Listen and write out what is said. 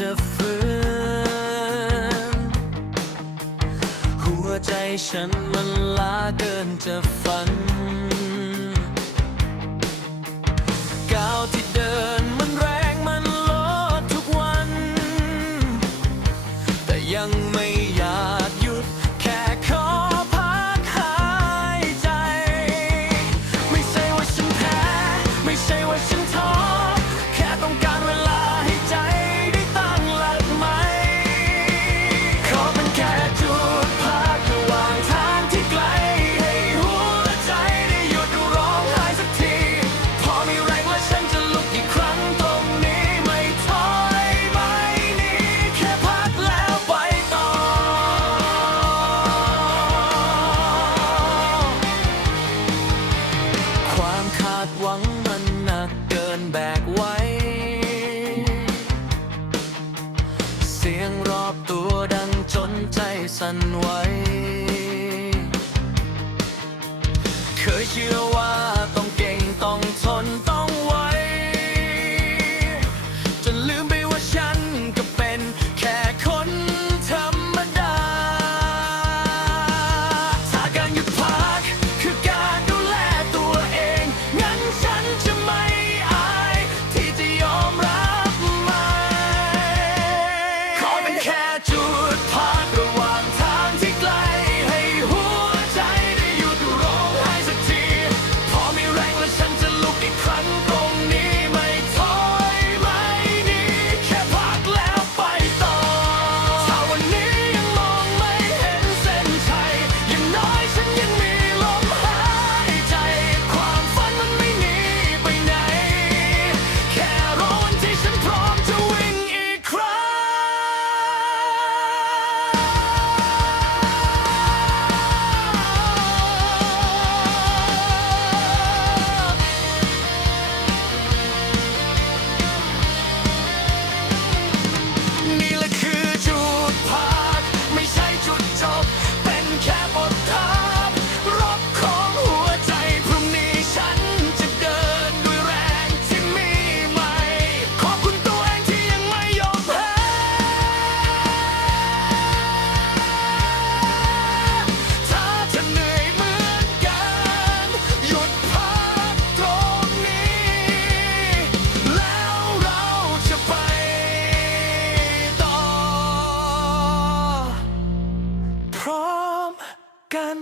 จะฟื้น หัวใจฉันมันลาเกินจะฝัน ก้าวที่เดินมันแรงมันลดทุกวัน แต่ยังไม่ ดหวังมันหนักเกินแบกไว้ เสียงรอบตัวดังจนใจสั่นไหวเคยเชื่อว่า กัน